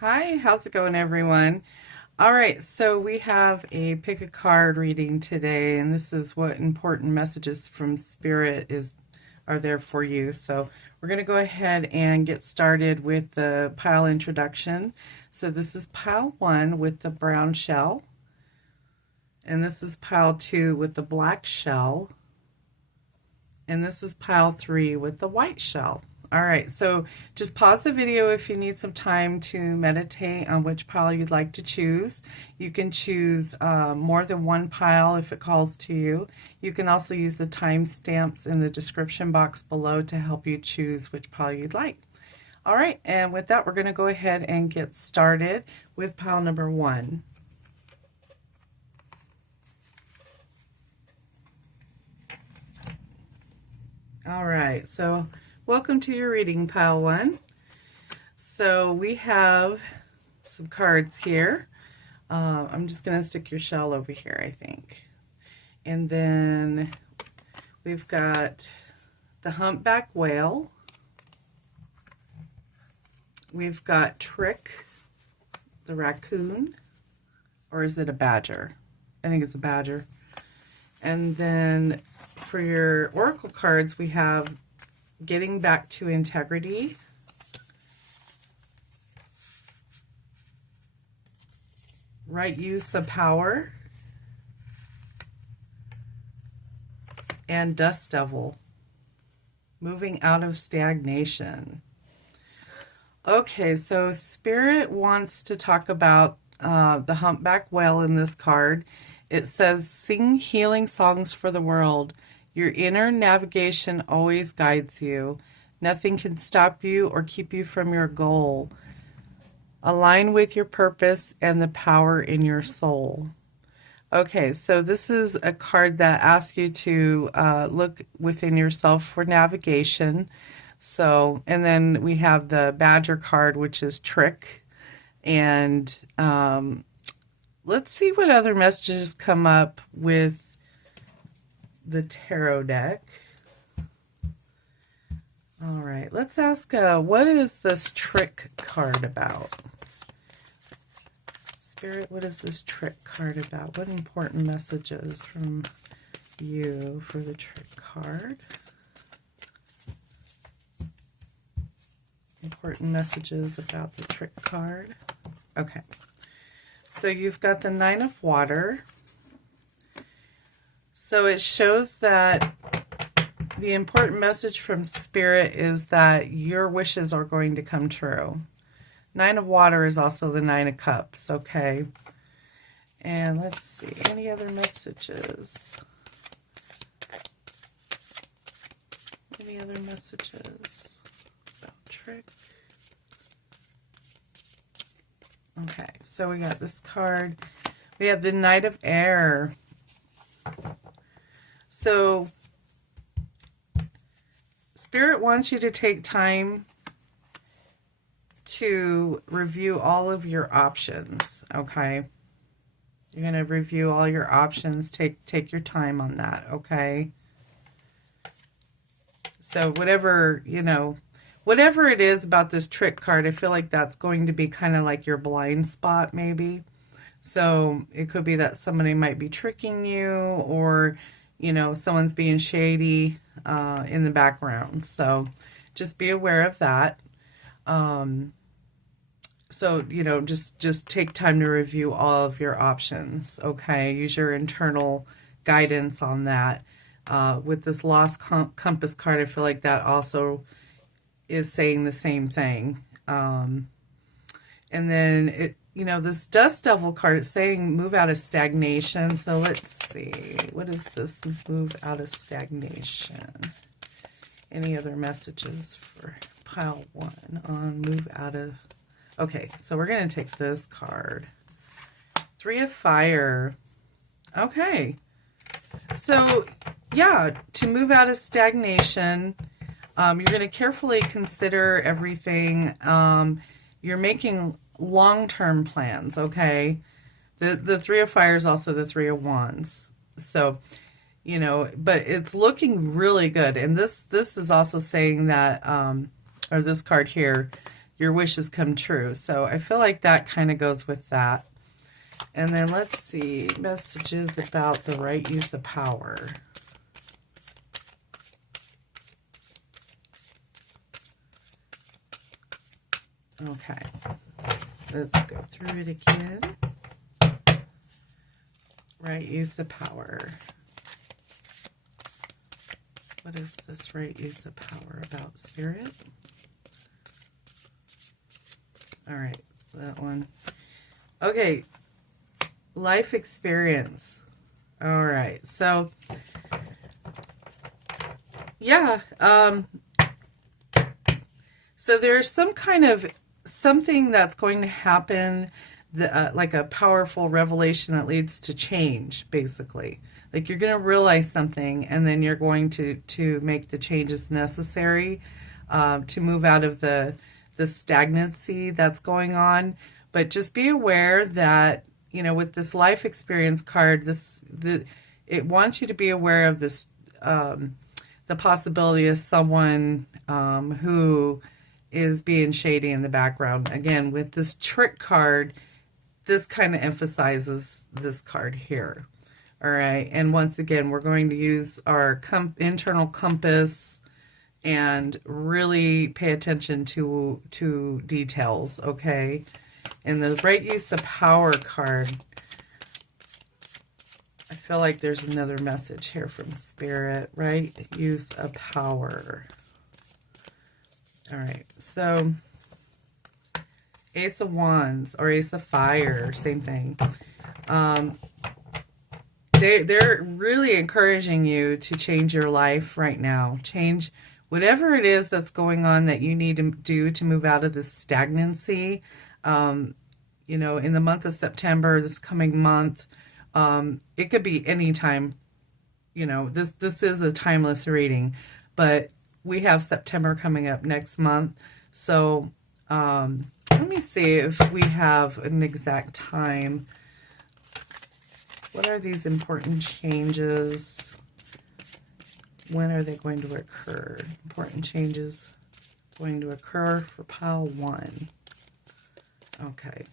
Hi, how's it going, everyone? All right, so we have a pick a card reading today, and this is what important messages from Spirit is are there for you. So we're going to go ahead and get started with the pile introduction. So this is pile 1 with the brown shell, and this is pile 2 with the black shell, and this is pile 3 with the white shell. All right, so just pause the video if you need some time to meditate on which pile you'd like to choose. You can choose more than one pile if it calls to you. You can also use the timestamps in the description box below to help you choose which pile you'd like. All right, and with that, we're going to go ahead and get started with pile number 1. All right, so welcome to your reading, pile 1. So we have some cards here. I'm just going to stick your shell over here, I think. And then we've got the humpback whale. We've got Trick, the raccoon. Or is it a badger? I think it's a badger. And then for your oracle cards, we have Getting Back to Integrity, Right Use of Power, and Dust Devil, Moving Out of Stagnation. Okay, so Spirit wants to talk about the humpback whale in this card. It says, sing healing songs for the world. Your inner navigation always guides you. Nothing can stop you or keep you from your goal. Align with your purpose and the power in your soul. Okay, so this is a card that asks you to look within yourself for navigation. So, and then we have the Badger card, which is Trick. And let's see what other messages come up with the tarot deck. All right, let's ask, what is this Trick card about? Spirit, what is this Trick card about? What important messages from you for the Trick card? Important messages about the Trick card. Okay, so you've got the Nine of Water. So it shows that the important message from Spirit is that your wishes are going to come true. Nine of Water is also the Nine of Cups, okay? And let's see, any other messages? Any other messages about Trick? Okay, so we got this card. We have the Knight of Air. So, Spirit wants you to take time to review all of your options, okay? You're going to review all your options. Take your time on that, okay? So, whatever it is about this Trick card, I feel like that's going to be kind of like your blind spot, maybe. So, it could be that somebody might be tricking you, or someone's being shady in the background. So just be aware of that. So, just take time to review all of your options, okay? Use your internal guidance on that. With this Lost Compass card, I feel like that also is saying the same thing. And then this Dust Devil card, it's saying move out of stagnation. So let's see. What is this move out of stagnation? Any other messages for pile 1 on move out of... Okay, so we're going to take this card. Three of Fire. Okay. So, yeah, to move out of stagnation, you're going to carefully consider everything. You're making long-term plans, okay? The Three of Fire is also the Three of Wands. So, but it's looking really good. And this is also saying that, or this card here, your wishes come true. So I feel like that kind of goes with that. And then let's see, messages about the right use of power. Okay, let's go through it again. Right use of power. What is this right use of power about, Spirit? All right, that one. Okay, life experience. All right, so yeah, so there's some kind of something that's going to happen, like a powerful revelation that leads to change, basically. Like you're going to realize something, and then you're going to make the changes necessary to move out of the stagnancy that's going on. But just be aware that, you know, with this life experience card, it wants you to be aware of this, the possibility of someone who is being shady in the background. Again, with this trick card, this kind of emphasizes this card here. All right, and once again, we're going to use our internal compass and really pay attention to details, okay? And the right use of power card, I feel like there's another message here from Spirit. Right use of power. All right, so Ace of Wands or Ace of Fire, same thing. They're really encouraging you to change your life right now. Change whatever it is that's going on that you need to do to move out of this stagnancy. You know, in the month of September, this coming month, it could be any time. You know, this is a timeless reading, but we have September coming up next month. So let me see if we have an exact time. What are these important changes? When are they going to occur? Important changes going to occur for pile 1. Okay.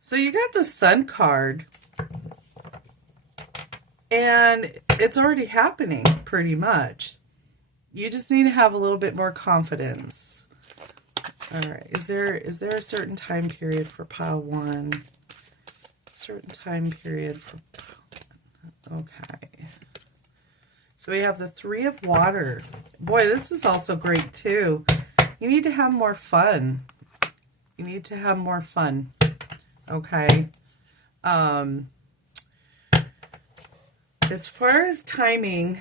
So you got the Sun card, and it's already happening pretty much. You just need to have a little bit more confidence. All right. Is there a certain time period for pile 1? Certain time period for pile 1. Okay. So we have the 3 of Water. Boy, this is also great too. You need to have more fun. You need to have more fun. Okay. As far as timing,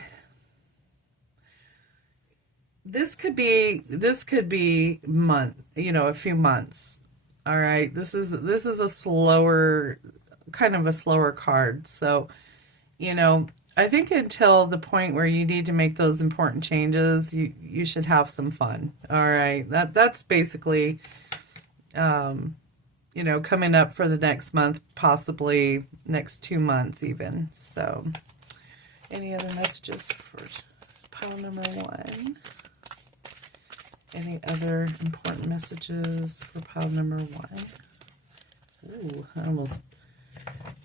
this could be a few months. All right. This is a slower, kind of a slower card. So, you know, I think until the point where you need to make those important changes, you should have some fun. All right. That's basically you know, coming up for the next month, possibly next 2 months even. So, any other messages for pile number 1? Any other important messages for pile number 1? Ooh,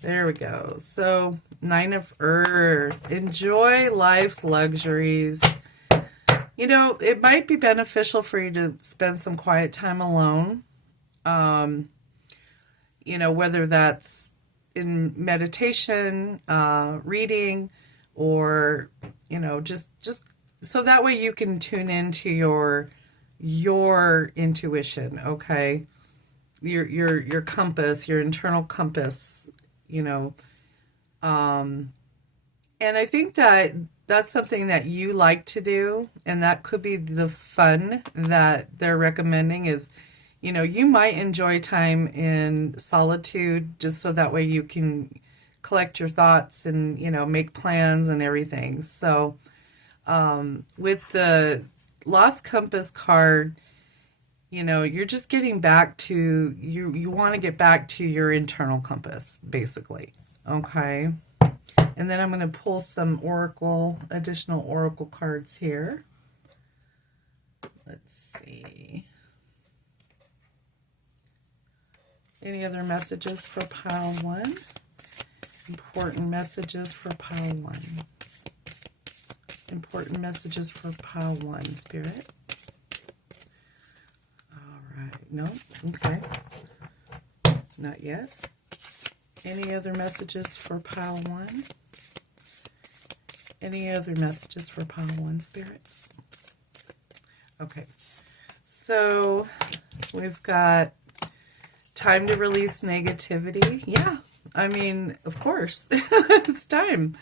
there we go. So, 9 of Earth. Enjoy life's luxuries. You know, it might be beneficial for you to spend some quiet time alone. You know, whether that's in meditation, reading, or, you know, just so that way you can tune into your intuition, okay? Your compass, your internal compass, you know. And I think that's something that you like to do, and that could be the fun that they're recommending is, you know, you might enjoy time in solitude just so that way you can collect your thoughts and, you know, make plans and everything. So with the Lost Compass card, you know, you're just getting back to, you want to get back to your internal compass, basically. Okay. And then I'm going to pull some additional oracle cards here. Let's see. see. Any other messages for pile 1? Important messages for pile 1. Important messages for pile 1, Spirit. All right. No? Okay. Not yet. Any other messages for pile 1? Any other messages for pile 1, Spirit? Okay. So we've got time to release negativity. Yeah. I mean, of course, it's time.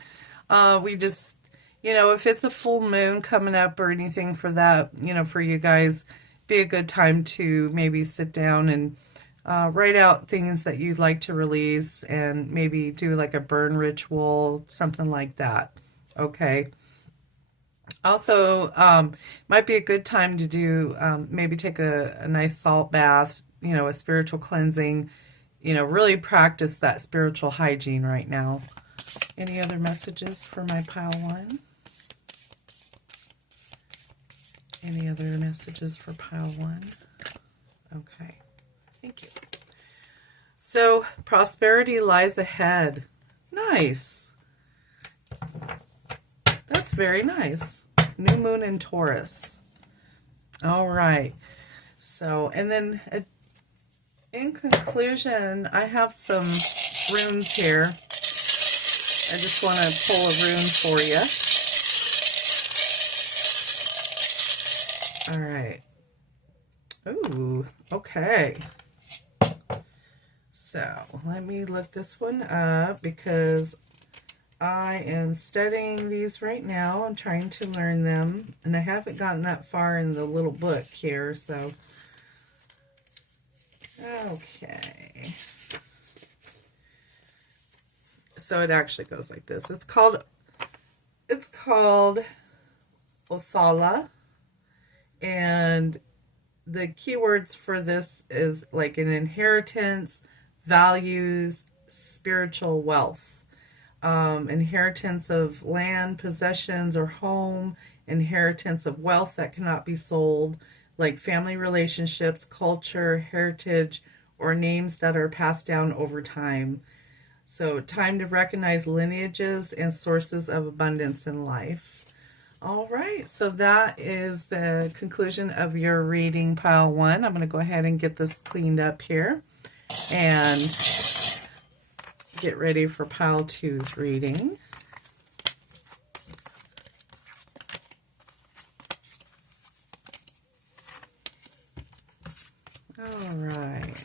We just, you know, if it's a full moon coming up or anything for that, you know, for you guys, be a good time to maybe sit down and write out things that you'd like to release and maybe do like a burn ritual, something like that. Okay. Also, might be a good time to do, maybe take a nice salt bath, you know, a spiritual cleansing, you know, really practice that spiritual hygiene right now. Any other messages for my pile 1? Any other messages for pile 1? Okay, thank you. So, prosperity lies ahead. Nice. That's very nice. New moon in Taurus. All right. So, and then in conclusion, I have some runes here. I just want to pull a rune for you. All right. Ooh, okay. So, let me look this one up because I am studying these right now. I'm trying to learn them, and I haven't gotten that far in the little book here, so okay. So it actually goes like this. It's called Othala, and the keywords for this is like an inheritance, values, spiritual wealth, inheritance of land, possessions, or home, inheritance of wealth that cannot be sold, like family relationships, culture, heritage, or names that are passed down over time. So time to recognize lineages and sources of abundance in life. All right, so that is the conclusion of your reading, pile 1. I'm going to go ahead and get this cleaned up here and get ready for pile 2's reading. All right.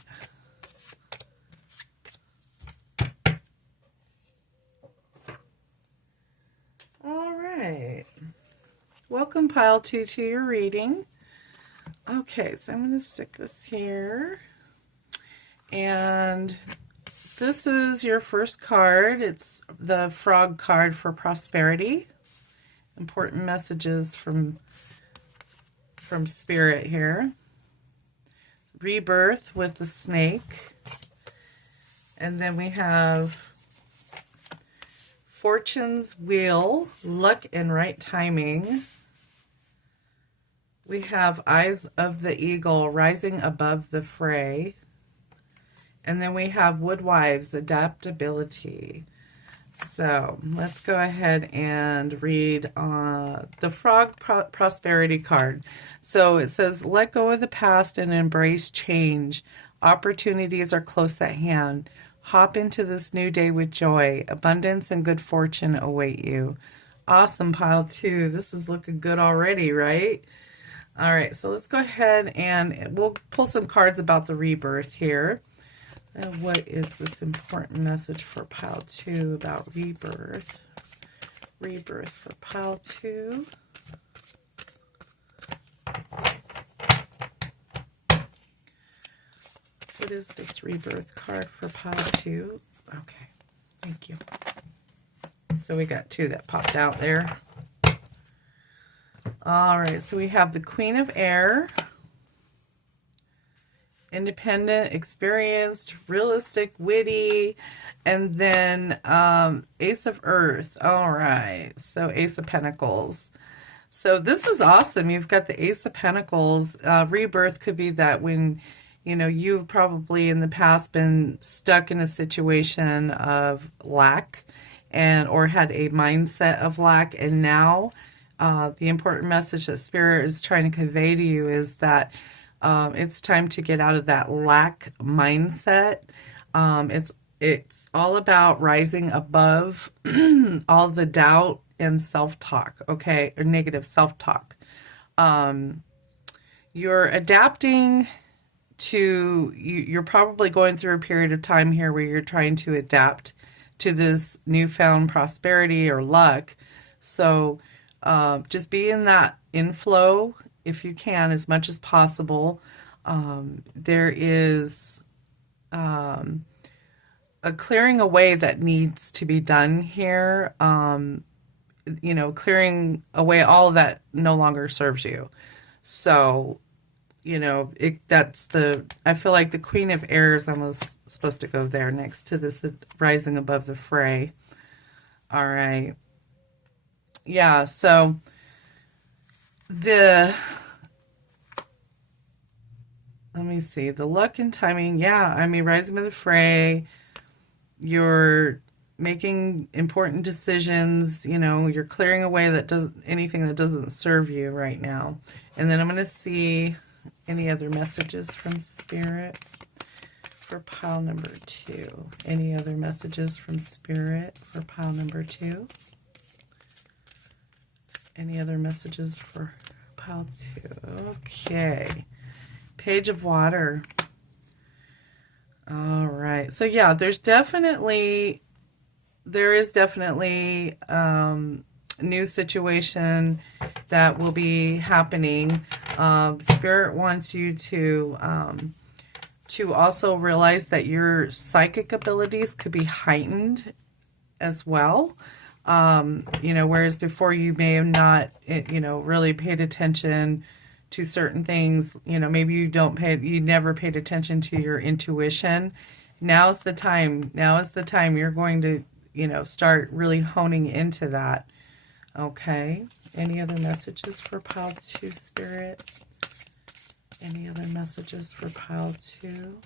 All right. Welcome, pile 2, to your reading. Okay, so I'm going to stick this here. And this is your first card. It's the frog card for prosperity. Important messages from Spirit here. Rebirth with the snake. And then we have Fortune's Wheel, luck and right timing. We have Eyes of the Eagle, rising above the fray. And then we have Woodwives, adaptability. So let's go ahead and read the frog prosperity card. So it says, let go of the past and embrace change. Opportunities are close at hand. Hop into this new day with joy. Abundance and good fortune await you. Awesome, pile 2. This is looking good already, right? All right, so let's go ahead and we'll pull some cards about the rebirth here. And what is this important message for pile 2 about rebirth? Rebirth for pile 2. What is this rebirth card for pile 2? Okay, thank you. So we got 2 that popped out there. All right, so we have the Queen of Air. Independent, experienced, realistic, witty, and then Ace of Earth. All right, so Ace of Pentacles. So this is awesome. You've got the Ace of Pentacles. Rebirth could be that when, you've probably in the past been stuck in a situation of lack or had a mindset of lack. And now the important message that Spirit is trying to convey to you is that it's time to get out of that lack mindset. It's all about rising above all the doubt and self-talk, okay, or negative self-talk. You're adapting you're probably going through a period of time here where you're trying to adapt to this newfound prosperity or luck. So just be in that inflow if you can, as much as possible. There is a clearing away that needs to be done here. Clearing away all that no longer serves you. So, I feel like the Queen of Air is almost supposed to go there next to this rising above the fray. All right. Yeah, so let me see, the luck and timing. Yeah, I mean, rising above the fray, you're making important decisions, you're clearing away anything that doesn't serve you right now. And then I'm going to see any other messages from Spirit for pile number 2. Any other messages from Spirit for pile number 2? Any other messages for pile 2? Okay. Page of Water. All right. So yeah, there is definitely new situation that will be happening. Spirit wants you to also realize that your psychic abilities could be heightened as well. Whereas before you may have not, really paid attention to certain things. Maybe you never paid attention to your intuition. Now's the time. Now is the time you're going to, start really honing into that. Okay. Any other messages for pile 2, Spirit? Any other messages for pile 2?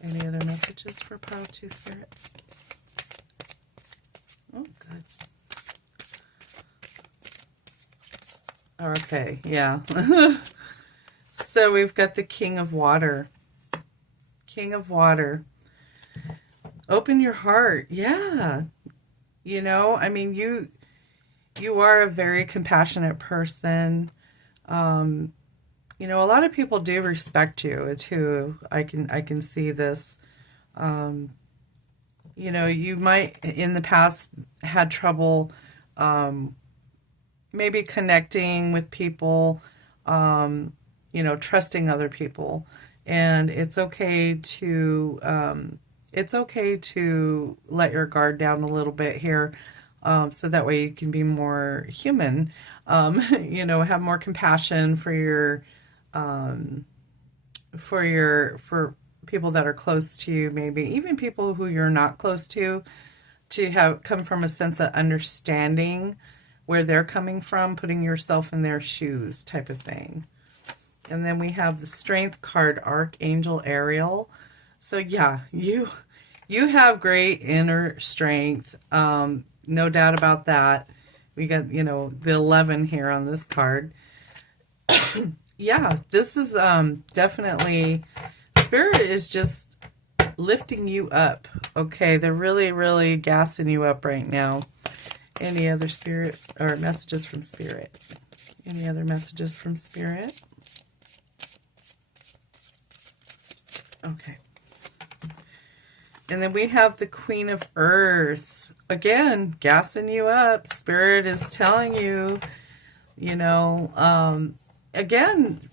Any other messages for pile 2, Spirit? Oh, good. Okay, yeah. So we've got the King of Water. King of Water. Open your heart. Yeah. I mean, you are a very compassionate person. A lot of people do respect you too. I can see this. You might in the past had trouble maybe connecting with people, trusting other people. And it's okay to let your guard down a little bit here, so that way you can be more human. Have more compassion for people that are close to you, maybe even people who you're not close to have come from a sense of understanding where they're coming from, putting yourself in their shoes type of thing. And then we have the Strength card, Archangel Ariel. So yeah, you have great inner strength. No doubt about that. We got, the 11 here on this card. Yeah, this is definitely, Spirit is just lifting you up. Okay, they're really, really gassing you up right now. Any other Spirit or messages from Spirit? Any other messages from Spirit? Okay. And then we have the Queen of Earth. Again, gassing you up. Spirit is telling you, again,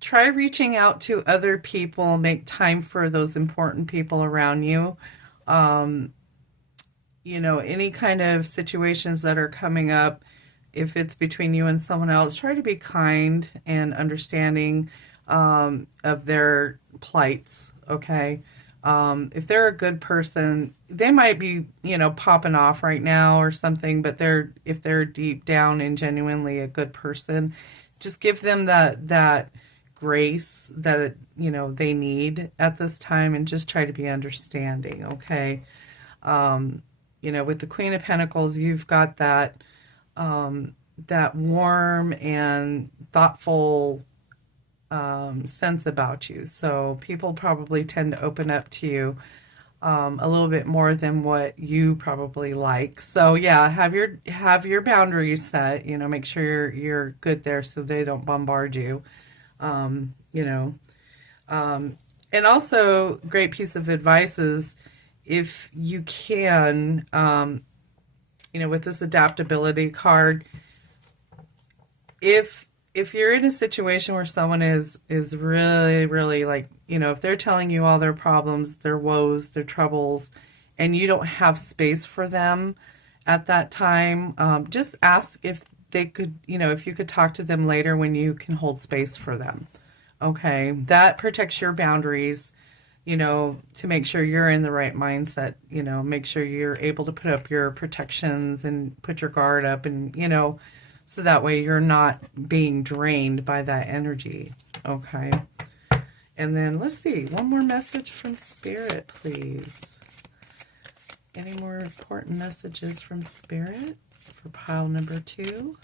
try reaching out to other people. Make time for those important people around you. Any kind of situations that are coming up, if it's between you and someone else, try to be kind and understanding of their plights, okay? If they're a good person, they might be, you know, popping off right now or something, but if they're deep down and genuinely a good person, just give them that grace that, you know, they need at this time, and just try to be understanding, okay? You know, with the Queen of Pentacles, you've got that warm and thoughtful sense about you. So people probably tend to open up to you a little bit more than what you probably like. So yeah, have your boundaries set. You know, make sure you're good there so they don't bombard you. You know, and also great piece of advice is, if you can, you know, with this adaptability card, if you're in a situation where someone is really like, you know, if they're telling you all their problems, their woes, their troubles, and you don't have space for them at that time, just ask if they could, you know, if you could talk to them later when you can hold space for them. Okay, that protects your boundaries, you know, to make sure you're in the right mindset, you know, make sure you're able to put up your protections and put your guard up, and, you know, so that way you're not being drained by that energy. Okay. And then let's see, one more message from Spirit, please. Any more important messages from Spirit for pile number 2?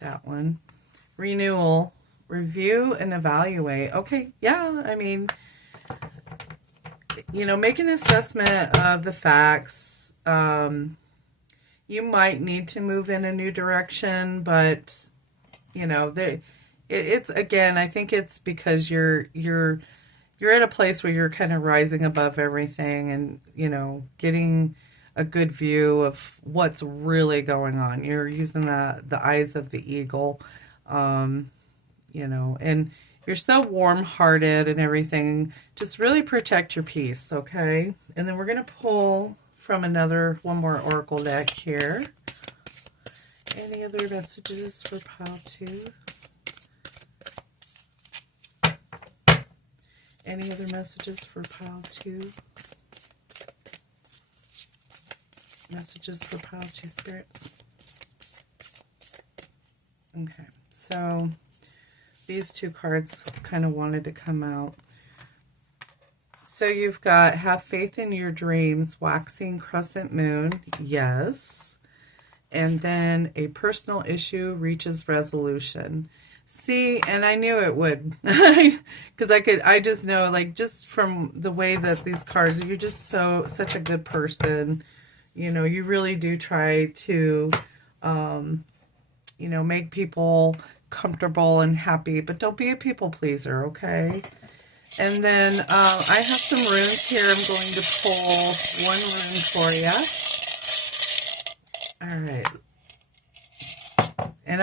That one. Renewal, review, and evaluate. Okay, yeah, I mean, you know, make an assessment of the facts. You might need to move in a new direction, but, you know, it's again, I think it's because you're at a place where you're kind of rising above everything, and, you know, getting a good view of what's really going on. You're using the eyes of the eagle, you know, and you're so warm-hearted and everything. Just really protect your peace, okay? And then we're going to pull from one more oracle deck here. Any other messages for pile 2? Any other messages for pile 2? Messages for pile 2, Spirit. Okay, so these 2 cards kind of wanted to come out. So you've got have faith in your dreams, waxing crescent moon, yes. And then a personal issue reaches resolution. See, and I knew it would, because I just know, like, just from the way that these cards, you're just such a good person. You know, you really do try to, you know, make people comfortable and happy, but don't be a people pleaser, okay? And then I have some runes here. I'm going to pull one rune for you. All right. And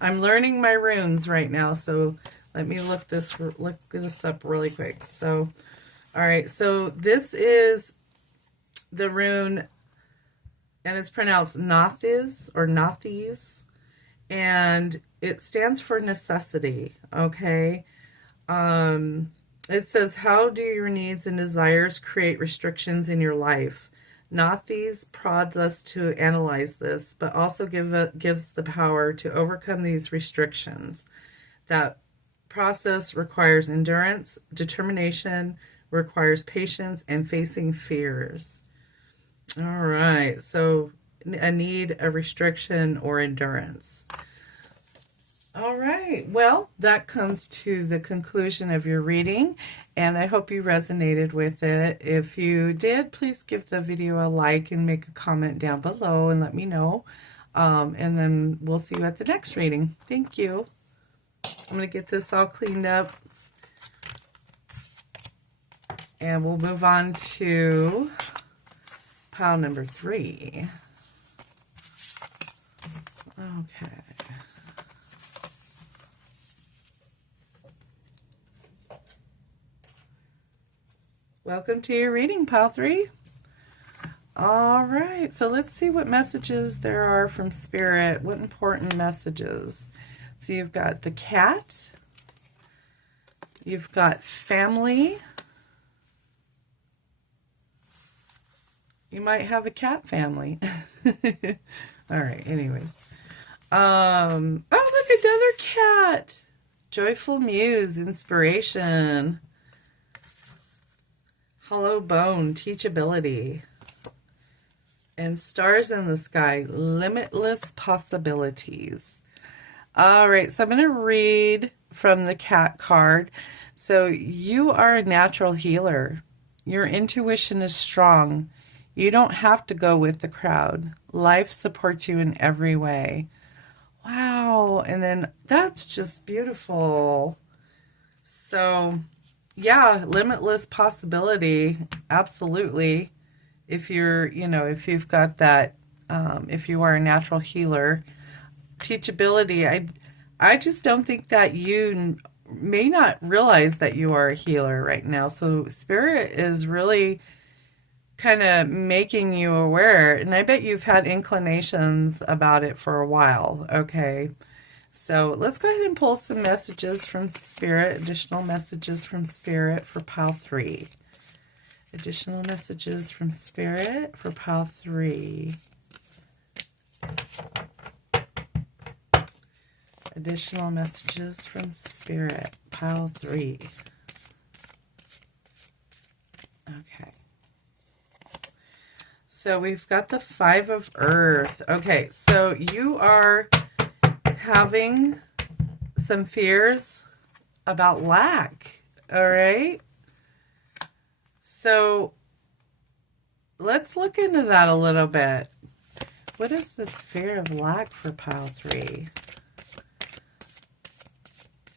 I'm learning my runes right now, so let me look this up really quick. So, all right. So this is the rune, and it's pronounced Nathiz or Nathiz, and it stands for necessity, okay? It says, how do your needs and desires create restrictions in your life? Nathiz prods us to analyze this, but also gives the power to overcome these restrictions. That process requires endurance, determination, requires patience, and facing fears. All right, so a need, a restriction, or endurance. All right, well, that comes to the conclusion of your reading, and I hope you resonated with it. If you did, please give the video a like and make a comment down below and let me know. And then we'll see you at the next reading. Thank you. I'm going to get this all cleaned up, and we'll move on to pile number 3. Okay. Welcome to your reading, pile 3. All right, so let's see what messages there are from Spirit. What important messages? So you've got the cat, You've got family. You might have a cat family. All right, anyways. Oh, look, another cat. Joyful muse, inspiration. Hollow bone, teachability. And stars in the sky, limitless possibilities. All right, so I'm going to read from the cat card. So you are a natural healer. Your intuition is strong. You don't have to go with the crowd. Life supports you in every way. Wow. And then that's just beautiful. So, yeah, limitless possibility. Absolutely. If you're, if you've got that, if you are a natural healer, teachability, I just don't think that you may not realize that you are a healer right now. So Spirit is really kind of making you aware, and I bet you've had inclinations about it for a while. Okay, so let's go ahead and pull some messages from Spirit, additional messages from Spirit for pile 3. Additional messages from Spirit for pile 3. Additional messages from Spirit, pile 3. Okay. So we've got the 5 of Earth. Okay, so you are having some fears about lack, all right? So let's look into that a little bit. What is this fear of lack for pile 3?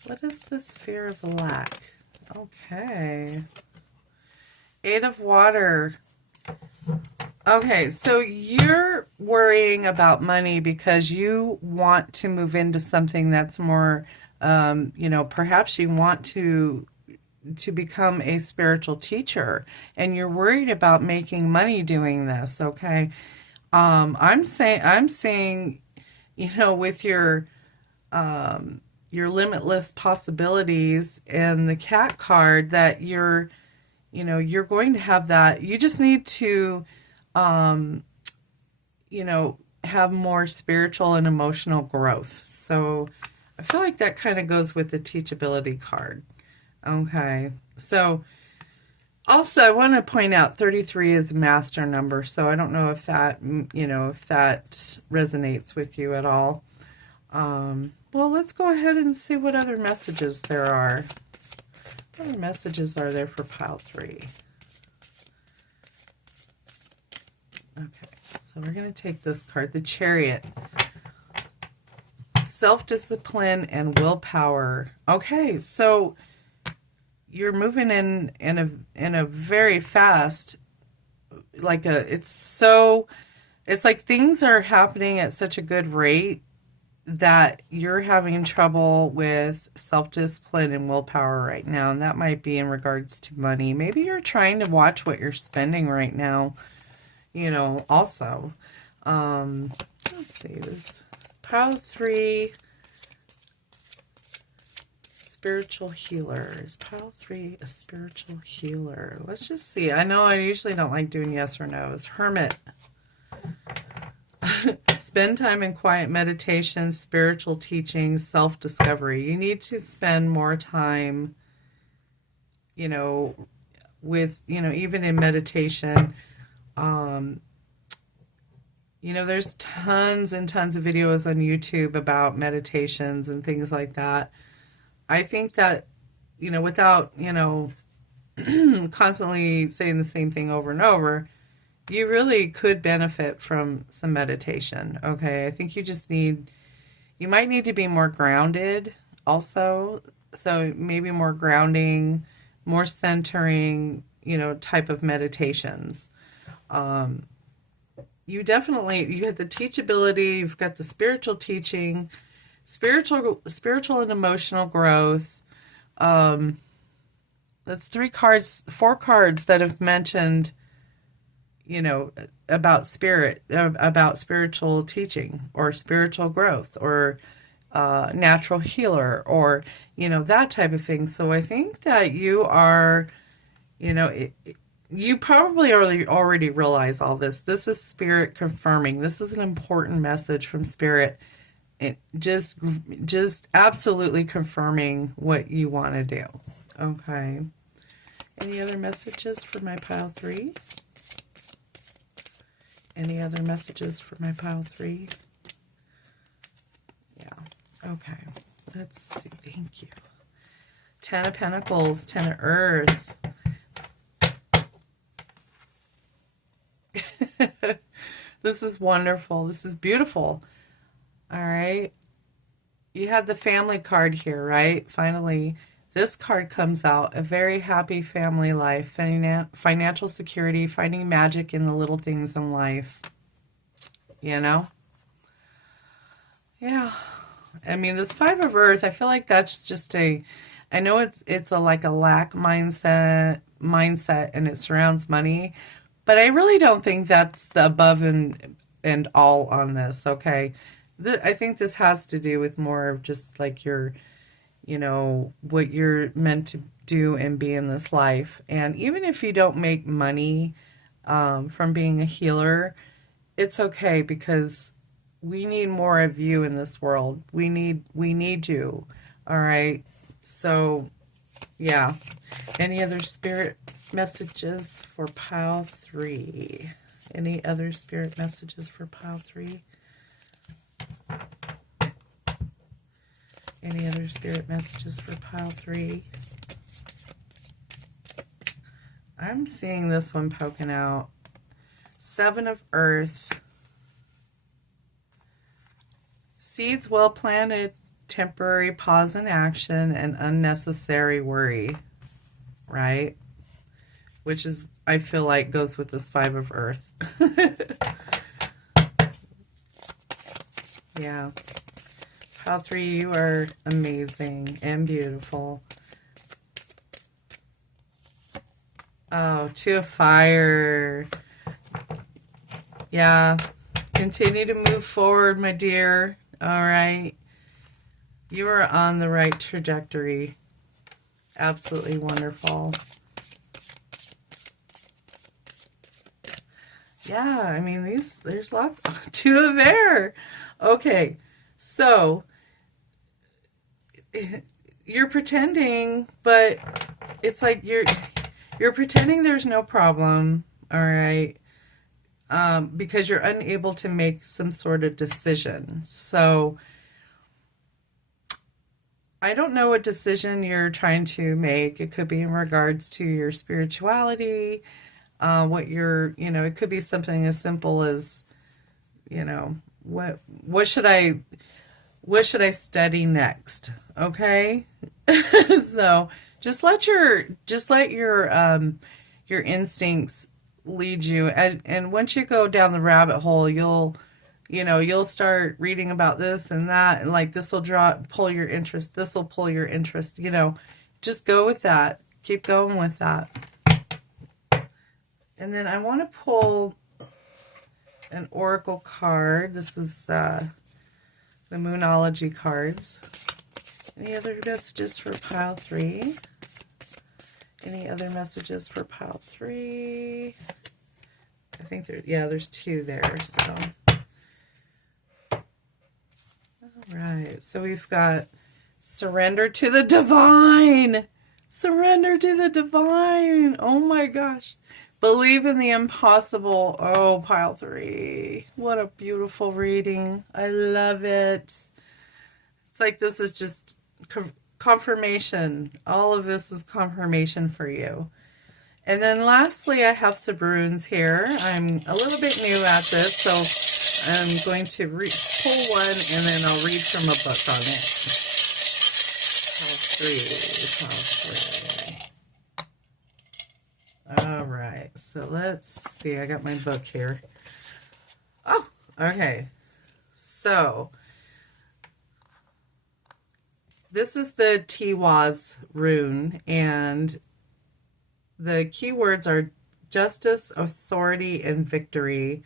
What is this fear of lack? Okay. 8 of Water. Okay, so you're worrying about money because you want to move into something that's more, perhaps you want to become a spiritual teacher, and you're worried about making money doing this. Okay, I'm saying, with your limitless possibilities and the cat card that you're going to have that. You just need to have more spiritual and emotional growth. So I feel like that kind of goes with the teachability card. Okay. So also I want to point out 33 is a master number. So I don't know if that, if that resonates with you at all. Well, let's go ahead and see what other messages there are. What other messages are there for pile 3? Okay, so we're going to take this card, the Chariot. Self-discipline and willpower. Okay, so you're moving in a very fast, it's like things are happening at such a good rate that you're having trouble with self-discipline and willpower right now, and that might be in regards to money. Maybe you're trying to watch what you're spending right now, also. Let's see, this pile 3, spiritual healer. Is pile 3 a spiritual healer? Let's just see. I know I usually don't like doing yes or no's. Hermit. Spend time in quiet meditation, spiritual teaching, self-discovery. You need to spend more time, with, even in meditation. There's tons and tons of videos on YouTube about meditations and things like that. I think that, without, constantly saying the same thing over and over, you really could benefit from some meditation. Okay, I think you might need to be more grounded also. So maybe more grounding, more centering, type of meditations. You have the teachability, you've got the spiritual teaching, spiritual and emotional growth. That's 4 cards that have mentioned, about spiritual teaching or spiritual growth or natural healer, or, that type of thing. So I think that you are, you probably already realize all this. This is spirit confirming. This is an important message from spirit. It just absolutely confirming what you want to do. Okay. Any other messages for my pile 3? Any other messages for my pile 3? Yeah. Okay. Let's see. Thank you. 10 of Pentacles, 10 of Earth. This is wonderful. This is beautiful. All right. You had the family card here, right? Finally, this card comes out. A very happy family life, financial security, finding magic in the little things in life. Yeah. I mean, this 5 of Earth, I feel like that's just I know it's like a lack mindset, and it surrounds money, but I really don't think that's the above and all on this, okay? I think this has to do with more of just like your, what you're meant to do and be in this life. And even if you don't make money from being a healer, it's okay, because we need more of you in this world. We need you. All right. So, yeah. Any other spirit messages for pile 3? Any other spirit messages for pile 3? Any other spirit messages for pile 3? I'm seeing this one poking out. 7 of Earth. Seeds well planted, temporary pause in action, and unnecessary worry, right? Which is, I feel like, goes with this 5 of Earth. Yeah. Pile 3, you are amazing and beautiful. Oh, 2 of Fire. Yeah. Continue to move forward, my dear. All right. You are on the right trajectory. Absolutely wonderful. Yeah, I mean, there's lots. 2 of Air. Okay, so you're pretending, but it's like you're pretending there's no problem, all right? Because you're unable to make some sort of decision. So I don't know what decision you're trying to make. It could be in regards to your spirituality, what it could be something as simple as, what should I study next? Okay. So just let your instincts lead you, and once you go down the rabbit hole, you'll start reading about this and that, and like this will pull your interest, this will pull your interest, just go with that, keep going with that. And then I want to pull an oracle card. This is the Moonology cards. Any other messages for pile 3? Any other messages for pile 3? I think there's 2 there. So, all right. So we've got surrender to the divine. Surrender to the divine. Oh my gosh. Believe in the impossible. Oh, pile 3. What a beautiful reading. I love it. It's like this is just confirmation. All of this is confirmation for you. And then lastly, I have Sabroons here. I'm a little bit new at this, so I'm going to pull one and then I'll read from a book on it. Pile 3. All right, so let's see. I got my book here. Oh, okay. So this is the Tiwaz rune, and the keywords are justice, authority, and victory.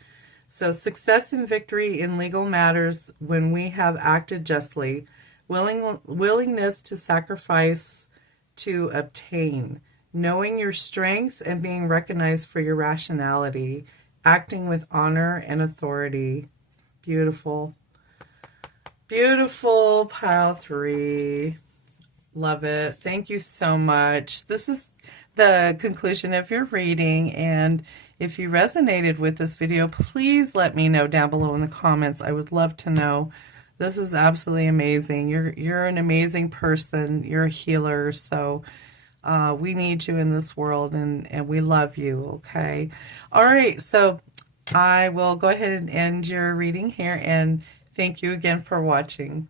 So success and victory in legal matters when we have acted justly. willingness to sacrifice to obtain, knowing your strengths and being recognized for your rationality, acting with honor and authority. Beautiful. Beautiful, pile 3. Love it. Thank you so much. This is the conclusion of your reading, and if you resonated with this video, please let me know down below in the comments. I would love to know. This is absolutely amazing. You're an amazing person. You're a healer, so we need you in this world, and we love you, okay? All right, so I will go ahead and end your reading here, and thank you again for watching.